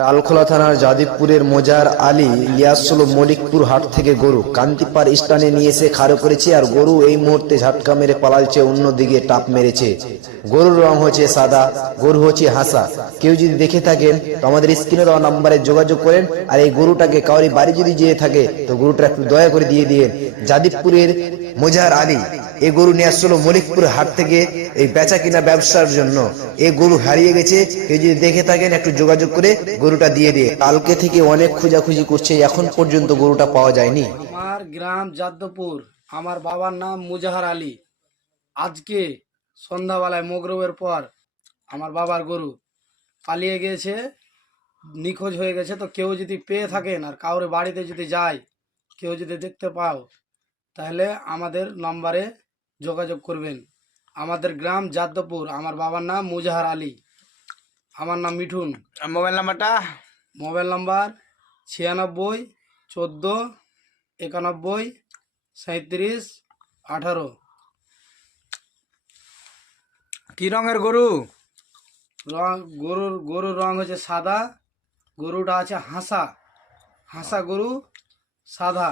আলখোলা থানার যাদবপুরের মোজার আলী লিয়াসুল মলিকপুর হাট থেকে গরু কান্তিপার স্টানে নিয়ে এসে খাড়ো করেছে। আর গরু এই মুহূর্তে ঝাটকা মেরে পালাচ্ছে, অন্যদিকে টাপ মেরেছে। গরুর রং হচ্ছে সাদা, গরু হচ্ছে হাসা। কেউ যদি দেখে থাকেন তো আমাদের স্ক্রিনে দেওয়া নাম্বারে যোগাযোগ করেন। আর এই গরুটাকে কাউরি বাড়ি যদি যেয়ে থাকে তো গরুটা একটু দয়া করে দিয়ে দিন। যাদবপুরের মোজার আলী এই গরু নিয়ে আসছিল মলিকপুর হাট থেকে এই বেচা কিনা ব্যবসার জন্য। এই গরু হারিয়ে গেছে, কেউ যদি দেখে থাকেন একটু যোগাযোগ করে গরুটা দিয়ে দিয়ে। কালকে থেকে অনেক খোঁজাখুঁজি করছে, এখন পর্যন্ত গরুটা পাওয়া যায়নি। আমার গ্রাম যাদবপুর, আমার বাবার নাম মুজাহার আলী। আজকে সন্ধ্যাবেলায় মগরবের পর আমার বাবার গরু পালিয়ে গিয়েছে, নিখোঁজ হয়ে গেছে। তো কেউ যদি পেয়ে থাকেন আর কাউরে বাড়িতে যদি যায়, কেউ যদি দেখতে পাও, তাহলে আমাদের নম্বরে যোগাযোগ করবেন। আমাদের গ্রাম যাদবপুর, আমার বাবার নাম মুজাহার আলী, আমার নাম মিঠুন। মোবাইল নাম্বারটা মোবাইল নাম্বার 96 14 91 37 18। কি রঙের গরু? গরুর রং হচ্ছে সাদা। গরুটা আছে হাসা, হাসা গরু, সাদা।